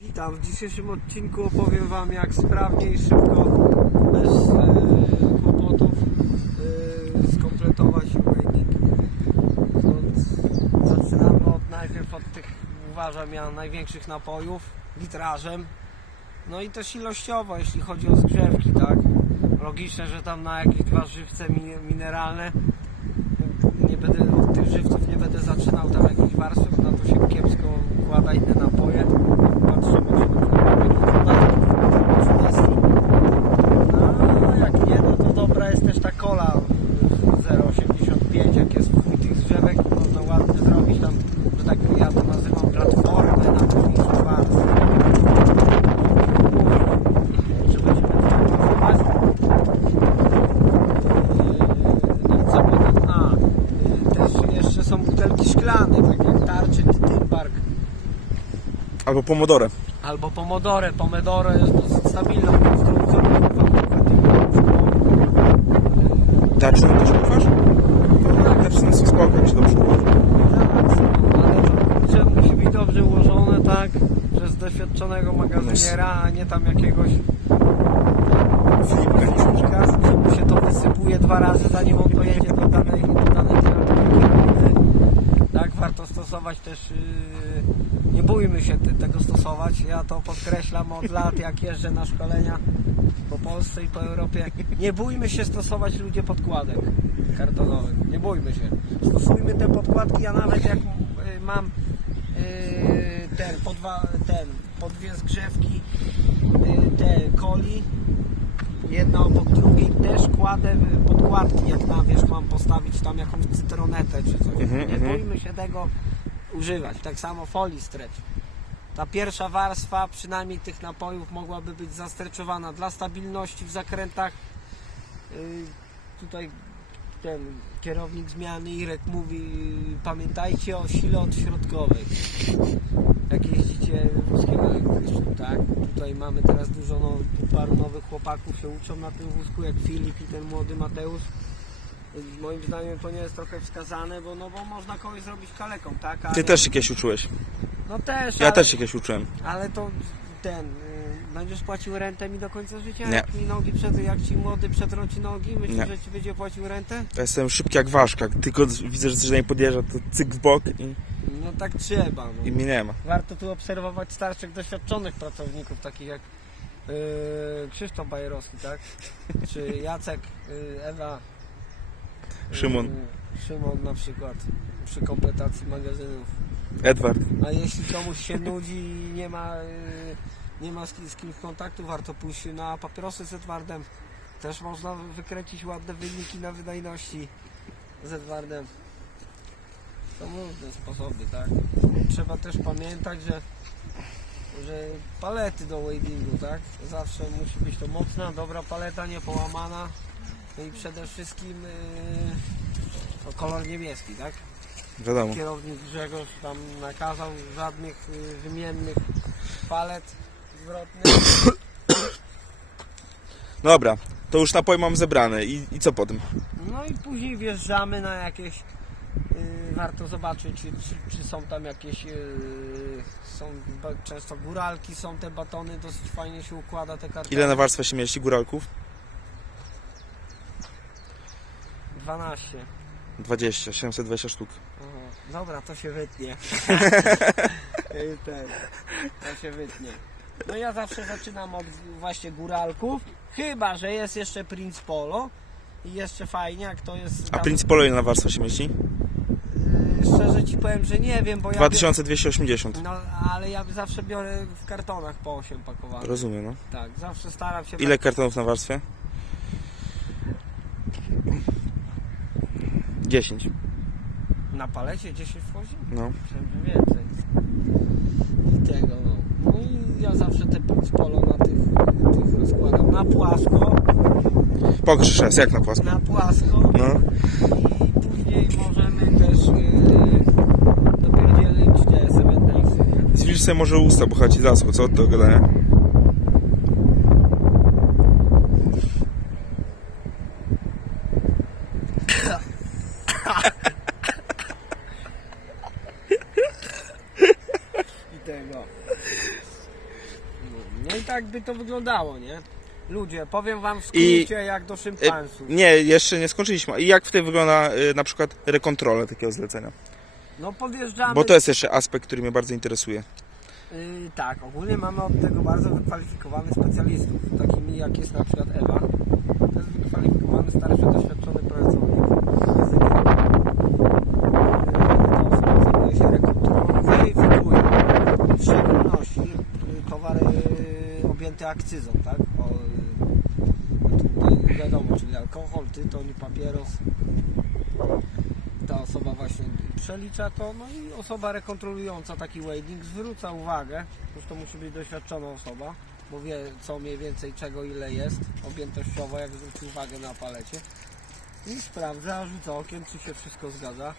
Witam. W dzisiejszym odcinku opowiem Wam jak sprawnie i szybko, bez e, kłopotów e, skompletować. Więc zaczynamy od, najpierw od tych, uważam ja, największych napojów, litrażem. No i też ilościowo, jeśli chodzi o zgrzewki, tak? Logiczne, że tam na jakieś dwa żywce mi- mineralne nie będę od tych żywców nie będę zaczynał tam jakichś warstw, na to się kiepsko układa inne napoje. Patrzymy, czy na przykład jakiś dodatek, No, jak nie, no to dobra jest też ta kola 0,85, jak jest w chuj tych zrzewek, to można ładnie zrobić tam, że tak ja to nazywam platformę na późniejszą warstwę. Że będziemy to próbować. Yy, Co potem? A, yy, też jeszcze są butelki szklane, tak jak tarczy czy Timbark. Albo Pomodore. Pomodore jest dosyć stabilną konstrukcją. Tarczą też ufasz? No tak, tarczyny są spoko, jak się dobrze ułoży. Tak, ale to kurczę, musi być dobrze ułożone, tak? Przez doświadczonego magazyniera, a nie tam jakiegoś raz, że mu się to wysypuje dwa razy, zanim on dojedzie do danej, do danej. Tak, warto stosować też, yy, nie bójmy się te, tego stosować. Ja to podkreślam od lat, jak jeżdżę na szkolenia po Polsce i po Europie. Nie bójmy się stosować ludzie podkładek kartonowych. Nie bójmy się. Stosujmy te podkładki, a nawet jak yy, mam yy, ten, po dwa, ten, po dwie zgrzewki yy, te coli, jedna obok drugiej też kładę podkładki, jak na wierzch mam postawić tam jakąś cytronetę czy coś. Mhm, nie mhm. bójmy się tego używać. Tak samo folii stretch. Ta pierwsza warstwa przynajmniej tych napojów mogłaby być zastreczowana dla stabilności w zakrętach. Yy, tutaj ten kierownik zmiany Irek mówi pamiętajcie o sile odśrodkowej jak jeździcie wózkiem elektrycznym, tak? Tutaj mamy teraz dużo, no, paru nowych chłopaków się uczą na tym wózku, jak Filip i ten młody Mateusz. Moim zdaniem to nie jest trochę wskazane, bo, no, bo można kogoś zrobić kaleką, tak? Ale, Ty też się kiedyś uczyłeś. No też, Ja ale, też się kiedyś uczyłem. ale to ten, y, będziesz płacił rentę mi do końca życia? Nie. Jak mi nogi przed, jak ci młody przetrąci nogi, myślisz, Nie. że ci będzie płacił rentę? Ja jestem szybki jak ważka. Tylko widzę, że coś na nie podjeżdża, to cyk w bok i, No tak trzeba. No. i mnie nie ma. Warto tu obserwować starszych, doświadczonych pracowników, takich jak yy, Krzysztof Bajerowski, tak? Czy Jacek, yy, Ewa, Szymon. Szymon na przykład przy kompletacji magazynów. Edward. A jeśli komuś się nudzi i nie ma, yy, nie ma z, z kimś kontaktu, warto pójść na papierosy z Edwardem. Też można wykręcić ładne wyniki na wydajności z Edwardem. Są różne sposoby, tak? Trzeba też pamiętać, że, że palety do wadingu, tak? Zawsze musi być to mocna, dobra paleta, nie połamana. No i przede wszystkim yy, to kolor niebieski, tak? Wiadomo. Kierownik Grzegorz tam nakazał żadnych y, wymiennych palet zwrotnych. Dobra, to już napoj mam zebrane. I, i co potem? No i później wjeżdżamy na jakieś. y, warto zobaczyć, czy, czy, czy są tam jakieś. są często góralki, są te batony, dosyć fajnie się układa te kartony. Ile na warstwę się mieści góralków? 12. 20, 720 sztuk. Aha, dobra, to się wytnie. Ej, Ten, to się wytnie. No ja zawsze zaczynam od właśnie góralków, chyba że jest jeszcze Prince Polo i jeszcze fajnie, jak to jest. A tam- Prince Polo ile na warstwę się mieści? Yy, Szczerze ci powiem, że nie wiem, bo ja. 2280. Biorę, no ale ja zawsze biorę w kartonach po 8 pakowanych. Rozumiem, no. Tak, zawsze staram się. Ile kartonów na warstwie? 10. Na palecie 10 wchodzi? No. Że więcej. I tego, no. No i ja zawsze te Polo na tych, tych rozkładam na płasko, jeszcze raz, jak na płasko. na płasko No. i później możemy też yy, dopierdzielić te cementnejsy, nie? Zbliż sobie może usta, bo chyba ci zasło, co? Od tego gadania. I tego. i tak by to wyglądało, nie? Ludzie, powiem wam w skrócie jak do E, szympansów. Nie, jeszcze nie skończyliśmy. I jak wtedy wygląda y, na przykład rekontrola takiego zlecenia? No podjeżdżamy... Bo to jest jeszcze aspekt, który mnie bardzo interesuje. Yy, tak, ogólnie mamy od tego bardzo wykwalifikowanych specjalistów, takimi jak jest na przykład Ewa. To jest wykwalifikowany, starszy, doświadczony pracownik. Yy, To osoba zajmuje się rekontrolą, weryfikuje w szczególności yy, towary yy, objęte akcyzą, tak? O, yy, tutaj wiadomo, czyli alkohol, tytoń, papieros. Ta osoba właśnie przelicza to, no i osoba rekontrolująca taki weighing zwróca uwagę, zresztą musi być doświadczona osoba, bo wie co mniej więcej czego ile jest objętościowo, jak zwróci uwagę na palecie i sprawdza, rzuca okiem, czy się wszystko zgadza.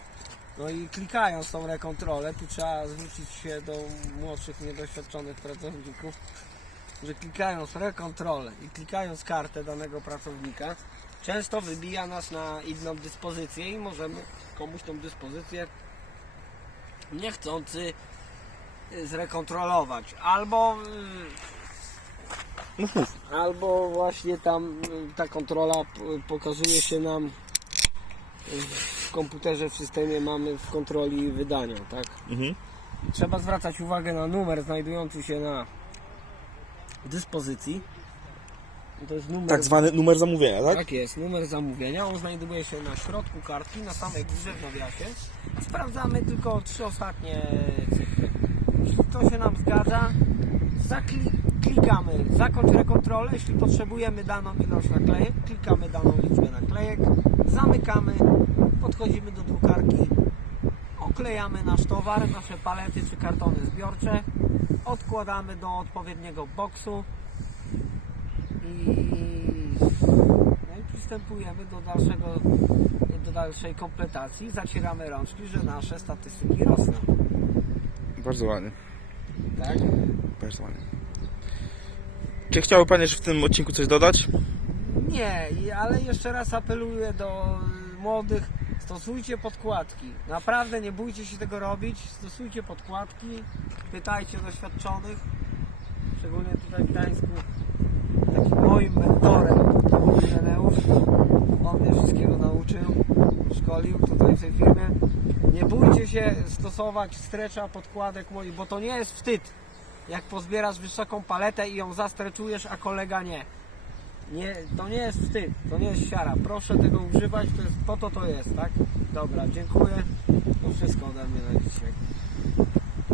No i klikając tą rekontrolę, tu trzeba zwrócić się do młodszych, niedoświadczonych pracowników, że klikając rekontrolę i klikając kartę danego pracownika, często wybija nas na inną dyspozycję i możemy komuś tą dyspozycję niechcący y, zrekontrolować. Albo y, albo właśnie tam y, ta kontrola pokazuje się nam w komputerze, w systemie mamy w kontroli wydania, tak? Mhm. Trzeba zwracać uwagę na numer znajdujący się na dyspozycji. To jest numer Tak zwany numer zamówienia, tak? tak jest, numer zamówienia. On znajduje się na środku kartki, na samej górze w nawiasie. Sprawdzamy tylko trzy ostatnie cyfry. Jeśli to się nam zgadza, klikamy zakończ rekontrolę. Jeśli potrzebujemy daną ilość naklejek, klikamy daną liczbę naklejek, zamykamy, podchodzimy do drukarki, oklejamy nasz towar, nasze palety czy kartony zbiorcze, odkładamy do odpowiedniego boksu i, no i przystępujemy do dalszego do dalszej kompletacji. Zacieramy rączki, że nasze statystyki rosną. Bardzo ładnie. Tak? Bardzo ładnie. Czy chciałby Pan jeszcze w tym odcinku coś dodać? Nie, ale jeszcze raz apeluję do młodych, stosujcie podkładki. Naprawdę nie bójcie się tego robić, stosujcie podkładki, pytajcie doświadczonych, szczególnie tutaj w Gdańsku. Takim moim mentorem to był Ireneusz. On mnie wszystkiego nauczył, szkolił tutaj w tej firmie. Nie bójcie się stosować strecza podkładek moich, bo to nie jest wstyd. Jak pozbierasz wysoką paletę i ją zastreczujesz, a kolega nie. Nie, to nie jest wstyd, to nie jest siara. Proszę tego używać, to jest po to to jest, tak? Dobra, dziękuję. To wszystko ode mnie na dzisiaj.